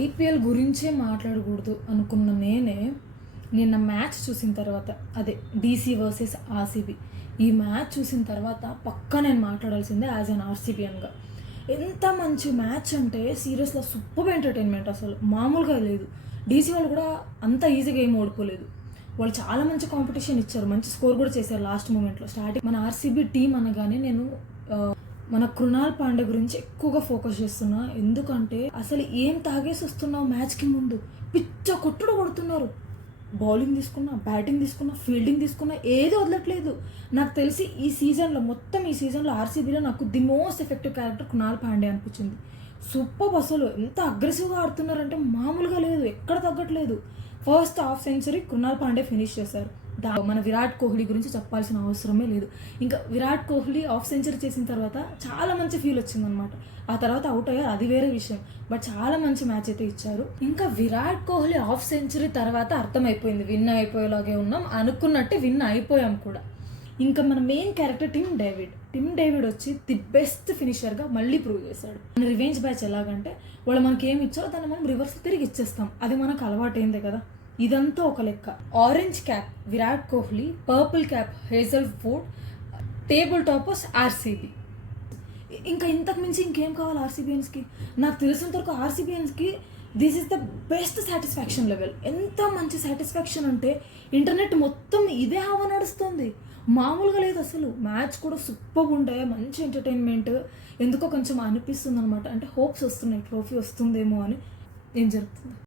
IPL గురించే మాట్లాడకూడదు అనుకున్న నిన్న మ్యాచ్ చూసిన తర్వాత, అదే డీసీ వర్సెస్ ఆర్సీబీ, ఈ మ్యాచ్ చూసిన తర్వాత పక్కా నేను మాట్లాడాల్సిందే యాజ్ అన్ ఆర్సీబీఎన్గా. ఎంత మంచి మ్యాచ్ అంటే సీరియస్గా సూపర్ ఎంటర్టైన్మెంట్, అసలు మామూలుగా లేదు. డీసీ వాళ్ళు కూడా అంత ఈజీగా ఏం ఓడిపోలేదు. వాళ్ళు చాలా మంచి కాంపిటీషన్ ఇచ్చారు, మంచి స్కోర్ కూడా చేశారు లాస్ట్ మూమెంట్లో. స్టార్టింగ్ మన ఆర్సీబీ టీం అనగానే నేను మన కృణాల్ పాండే గురించి ఎక్కువగా ఫోకస్ చేస్తున్నా. ఎందుకంటే అసలు ఏం తాగేసి వస్తున్నావు మ్యాచ్కి ముందు, పిచ్చ కొట్టుడు కొడుతున్నారు. బౌలింగ్ తీసుకున్నా, బ్యాటింగ్ తీసుకున్నా, ఫీల్డింగ్ తీసుకున్నా, ఏది వదలట్లేదు. నాకు తెలిసి ఈ సీజన్లో ఆర్సీబీలో నాకు the most effective character Krunal Pandey అనిపించింది. సూపర్, అసలు ఎంత అగ్రెసివ్గా ఆడుతున్నారంటే మామూలుగా లేదు, ఎక్కడ తగ్గట్లేదు. First half century Krunal Pandey finish చేశారు. మన విరాట్ కోహ్లీ గురించి చెప్పాల్సిన అవసరమే లేదు. ఇంకా విరాట్ కోహ్లీ హాఫ్ సెంచరీ చేసిన తర్వాత చాలా మంచి ఫీల్ వచ్చిందనమాట. ఆ తర్వాత అవుట్ అయ్యారు, అది వేరే విషయం. బట్ చాలా మంచి మ్యాచ్ అయితే ఇచ్చారు. ఇంకా విరాట్ కోహ్లీ హాఫ్ సెంచరీ తర్వాత అర్థమైపోయింది, విన్ అయిపోయేలాగే ఉన్నాం అనుకున్నట్టే విన్ అయిపోయాం కూడా. ఇంకా మన మెయిన్ క్యారెక్టర్ టిమ్ డేవిడ్ వచ్చి ది బెస్ట్ ఫినిషర్గా మళ్ళీ ప్రూవ్ చేశాడు. మన రివెంజ్ బ్యాచ్ ఎలాగంటే వాళ్ళు మనకి ఏమి ఇచ్చారో దాన్ని మనం రివర్స్ తిరిగి ఇచ్చేస్తాం. అది మనకు అలవాటైందే కదా. ఇదంతా ఒక లెక్క. Orange cap Virat Kohli, purple cap Hazlewood, table toppers RCB. ఇంకా ఇంతకు మించి ఇంకేం కావాలి ఆర్సీబీఎన్స్కి? నాకు తెలిసినంతవరకు ఆర్సీబీఎన్స్కి this is the best satisfaction level. ఎంత మంచి సాటిస్ఫాక్షన్ అంటే ఇంటర్నెట్ మొత్తం ఇదే హావా నడుస్తుంది, మామూలుగా లేదు అసలు. మ్యాచ్ కూడా సూపర్ ఉండే, మంచి ఎంటర్టైన్మెంట్. ఎందుకో కొంచెం అనిపిస్తుంది అనమాట, అంటే హోప్స్ వస్తున్నాయి ట్రోఫీ వస్తుందేమో అని. ఏం జరుగుతుంది?